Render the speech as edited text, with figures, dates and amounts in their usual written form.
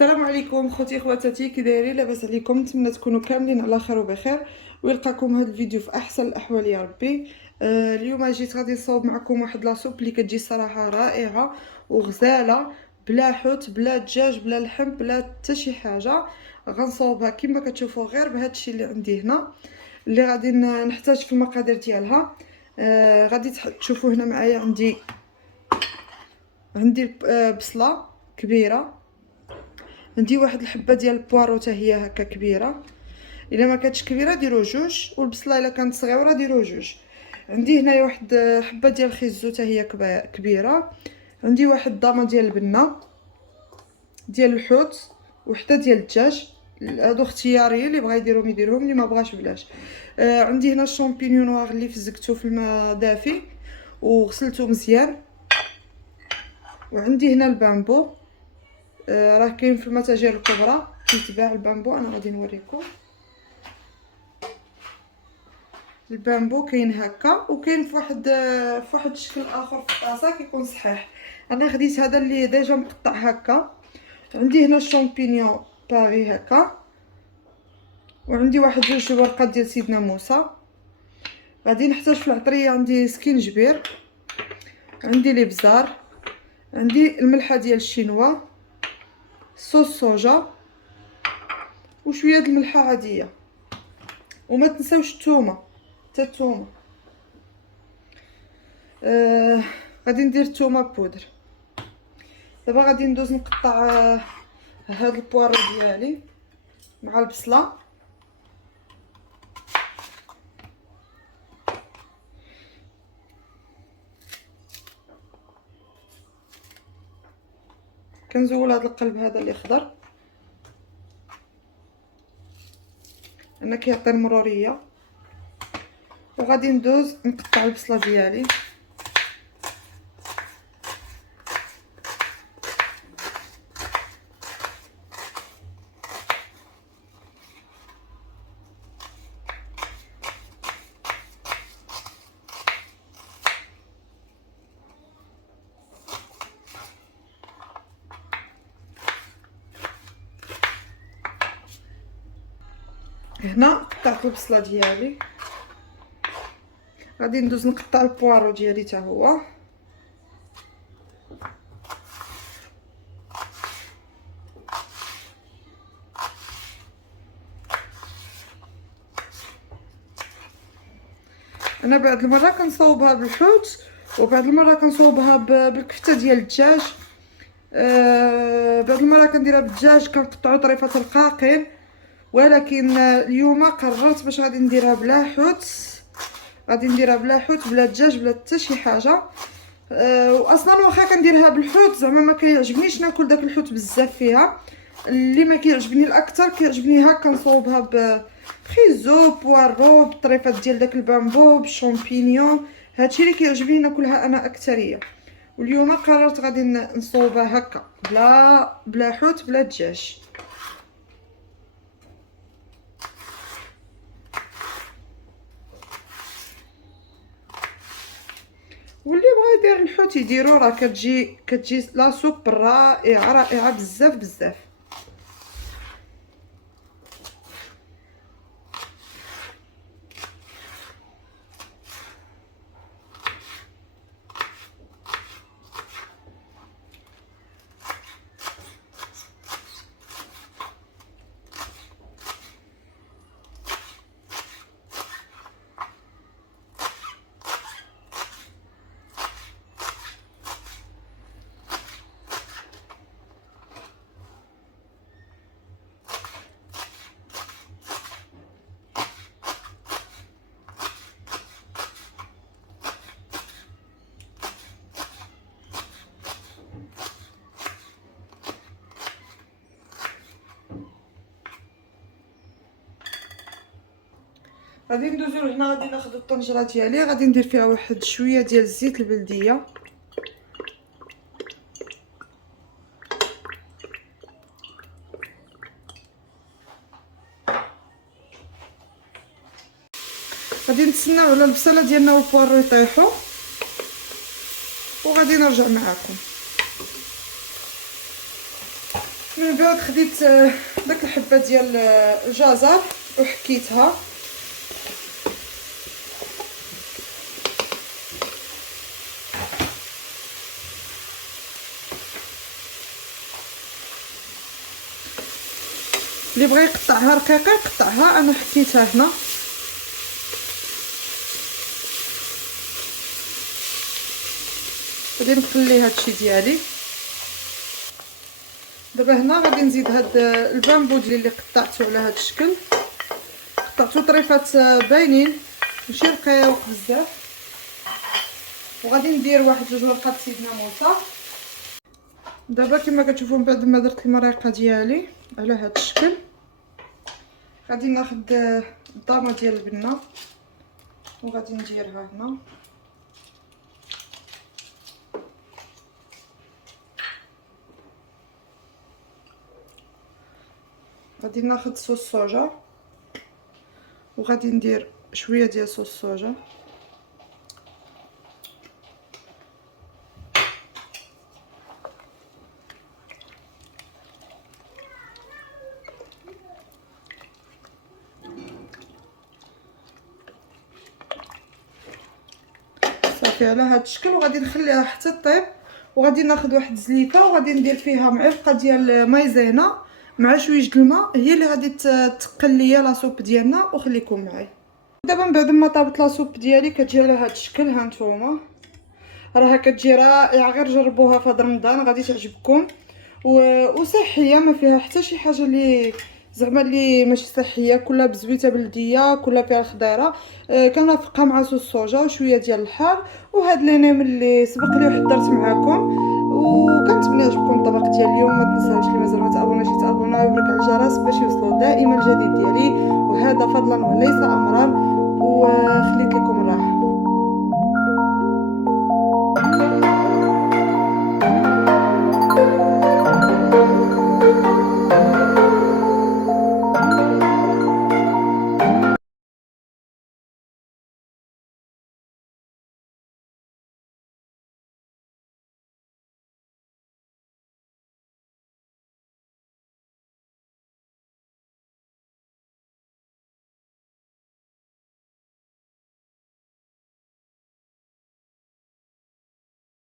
السلام عليكم خوتي خواتاتي، كي دايرين؟ لاباس عليكم؟ نتمنى تكونوا كاملين على خير وبخير، ويلقاكم هذا الفيديو في احسن الاحوال يا ربي. اليوم جيت غادي نصاوب معكم واحد لاصوب اللي كتجي صراحه رائعه وغزاله، بلا حوت بلا دجاج بلا لحم بلا حتى شي حاجه. غنصاوبها كما كتشوفوا غير بهذا الشيء اللي عندي هنا، اللي غادي نحتاج في المقادير ديالها. غادي تشوفوا هنا معايا عندي بصله كبيره، عندي واحد الحبه ديال البوارو حتى هي هكا كبيره، الا ما كانتش كبيره ديروا جوج، والبصله الا كانت صغيره ديروا جوج. عندي هنايا واحد حبه ديال الخيزو حتى هي كبيره. عندي واحد الضامه ديال البنه ديال الحوت، وحده ديال الدجاج. هادو اختياريه، اللي بغا يديرهم يديرهم، اللي ما بغاش بلاش. عندي هنا الشامبينيون نوار اللي فزقته في الماء دافي وغسلته مزيان. وعندي هنا البامبو، راه كاين في المتاجر الكبرى كيتباع البامبو. انا غادي نوريكم البامبو، كاين هكا وكاين في واحد الشكل اخر في الطاسه كيكون صحيح. انا خديت هذا اللي ديجا مقطع هكا. عندي هنا الشامبينيون باغي هكا، وعندي واحد جوج ورقات ديال سيدنا موسى. غادي نحتاج في العطريه عندي سكينجبير، عندي الابزار، عندي الملحه ديال الشينوا، صوص صوجا، وشويه د الملحه عاديه. وما تنساوش الثومه، حتى الثومه. غادي ندير الثومه بودر. دابا غادي ندوز نقطع هاد البوارو ديالي مع البصله. كنزول هاد القلب هذا اللي خضر، انا كيعطي المروريه. وغادي ندوز نقطع البصله ديالي. هنا قطعت البصله ديالي، غادي ندوز نقطع البوارو ديالي حتى هو. انا بعد المره كنصاوبها بالحوت، وبعد المره كنصاوبها بالكفته ديال الدجاج. بعد المره كنديرها بالدجاج كنقطعو طريفه رقاقين، ولكن اليوم قررت باش غادي نديرها بلا حوت. غادي نديرها بلا حوت بلا دجاج بلا حتى شي حاجه. واصلا واخا كنديرها بالحوت زعما ما كيعجبنيش ناكل داك الحوت بزاف فيها. اللي ما كيعجبني الاكثر كيعجبني هكا نصاوبها بخيزو بوارو بالطريفات ديال داك البامبو بالشامبينيون. هادشي اللي كيعجبني ناكلها انا اكثريه. واليوم قررت غادي نصاوبها هكا بلا حوت بلا دجاج. واللي بغا يدير الحوت يديرو، راه كتجي لا سوب رائعه رائعه بزاف بزاف. غادي ندوزو لهنا، غادي ناخذ الطنجره ديالي، غادي ندير فيها واحد شويه ديال الزيت البلديه. غادي نتسناو على البصله ديالنا والبوارو يطيحوا، وغادي نرجع معكم. من بعد خديت داك الحبه ديال الجزر وحكيتها. اللي بغى يقطعها رقيقه يقطعها، انا حكيتها هنا. غادي نخلي هادشي ديالي. دابا هنا غادي نزيد هاد البامبو ديالي اللي قطعته على هاد الشكل، قطعته طريفات باينين ماشي رقيق بزاف. وغادي ندير واحد جوج ورقات سيدنا موسى. دابا كما كتشوفوا من بعد ما درت المريقه ديالي على هاد الشكل، غادي ناخد الضامه ديال البنه وغادي نديرها هنا. غادي ناخد صوص صوجا وغادي ندير شويه ديال صوص صوجا. صافي على هذا الشكل، وغادي نخليها حتى طيب. وغادي ناخذ واحد الزليفه وغادي ندير فيها معلقه ديال مايزينا مع شويه الماء، هي اللي غادي تقل ليا لاصوب ديالنا. وخليكم معايا. دابا من بعد ما طابت لاصوب ديالي كتجي على هذا الشكل. ها نتوما راها كتجي رائعه، غير جربوها في هذا رمضان غادي تعجبكم. وصحيه، ما فيها حتى شي حاجه اللي زعما اللي ماشي صحيه، كلها بزويته بلديه، كلها فيها الخضيره. كنافقها مع صوص صوجا وشويه ديال الحار وهاد لي نيم اللي سبق لي حضرت معكم. وكنتمنى يعجبكم الطبق ديال اليوم. ما تنساوش اللي مازال ما تابوناش يتابونا ويبرك على الجرس باش يوصلوا دائما الجديد ديالي. وهذا فضلا وليس امرا.